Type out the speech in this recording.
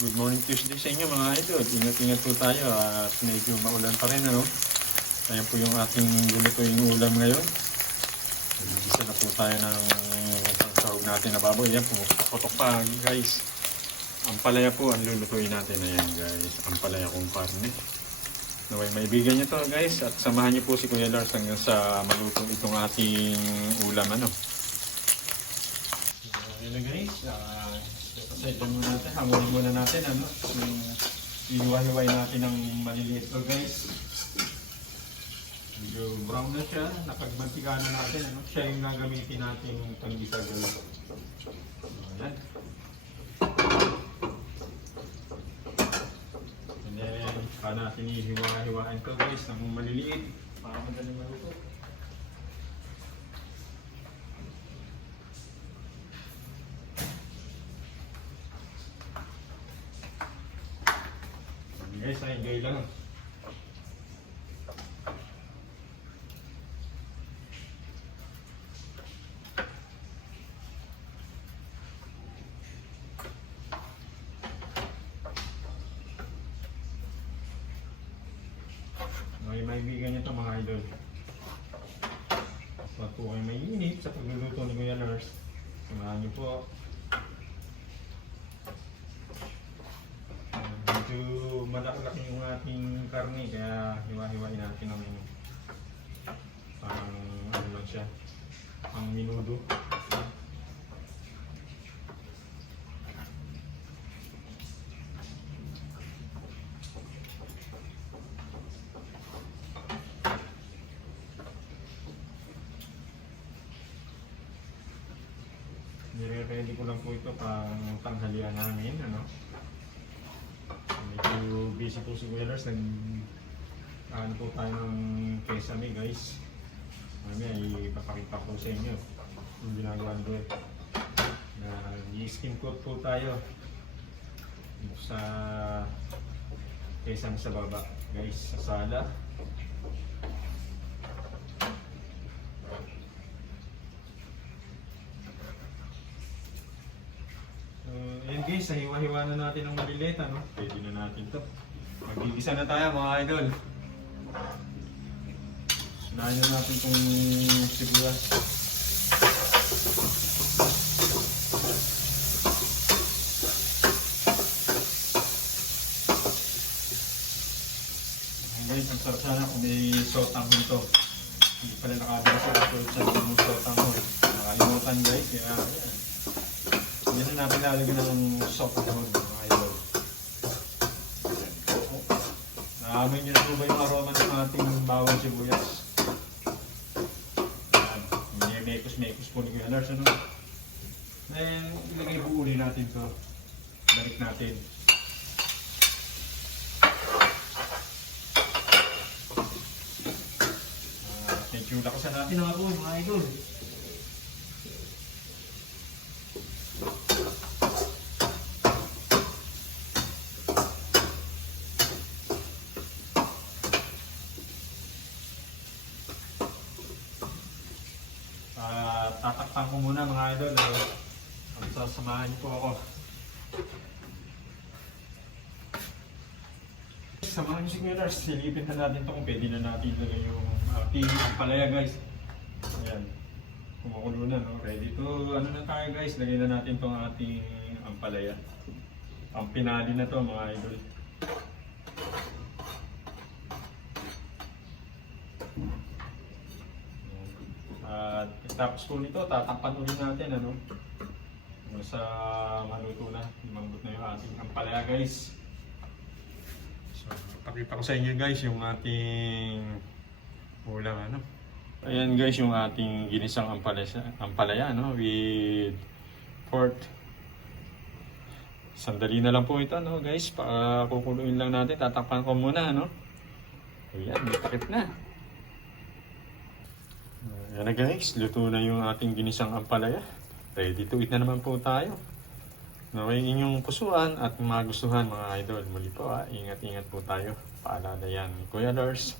Good morning Tuesday sa inyo mga idol. Ingat-ingat po tayo at medyo maulan pa rin ano. Ayan po yung ating lulutuing ulam ngayon. Isa na po tayo ng pangsahog natin na baboy. Ayan, pumutok pa guys. Ampalaya po ang lulutuin natin. Ayan guys, ampalaya kong karne. Naway maibigan nyo to guys at samahan nyo po si Kuya Lars hanggang sa malutong itong ating ulam ano. Ayan na guys, pasaydan muna natin, hamulin muna natin ano. Iiwa-hiway natin ng maliliit to guys. Medyo brown na siya, nakagmantika na natin ano. Siya yung nagamitin natin panggisa guys. Ayan. And then, saka natin ihiwa-hiwain to guys ng maliliit para madaling maluto. Guys, enjoy lang. May maibigan niyo ito mga idol. Pag po kayo may init sa pagluluto ni Kuya Lars, samahan niyo po. Medyo malaki-laki yung ating karne kaya hiwa-hiwain natin ng parang ano lang siya, ang minudo. Nire-ready ko lang po ito pang tanghalian namin ano. Medyo busy po si Kuya Lars, ano po tayo ng kesame guys. Mamaya ipapakita ko sa inyo yung ginagawa nito eh. I-skim coat po tayo sa kesame sa baba guys, sa sala. Ayan guys, hiwa-hiwa na natin ang maliliit ano. Pwede na natin to. Magigisa na tayo mga idol. Unahin na natin itong sibuyas. Ayan guys, ang sarap sana kung may sotanghon to. Hindi pala nakabala sa sotanghon. Nakalimutan guys, kaya ayan. Yan na natin lalagyan ng sotanghon mga idol. Naamoy nyo na po ba yung aroma ng ating bawang sibuyas? Mekos-mekos po ni Kuya Lars ano? Then, ilagay po uli natin ito. Balik natin. Medyo lakasan natin mga po mga idol. Tatakpan ko muna mga idol. Sasamahan niyo po ako. Samahan niyo si Kuya Lars. Silipin na natin ito kung pwede na natin ilagay yung ating ampalaya guys. Ayan. Kumukulo na no. Ready to ano na tayo guys. Lagay na natin itong ating ampalaya. Ang pinali na to mga idol. At tapos po nito, tatakpan ulit natin ano. Sa maluto na, lumambot na yung ating ampalaya guys. So, pakita ko sa inyo guys yung ating ulam ano. Ayan guys yung ating ginisang ampalaya no, with pork. Sandali na lang po ito no guys, kukuluin lang natin, tatakpan ko muna no. Ayan, may takip na. Ayan na guys, luto na yung ating ginisang ampalaya. Ready to eat na naman po tayo. Naway inyong pusuan at magustuhan mga idol. Muli po ingat-ingat po tayo. Paalala yan, Kuya Lars.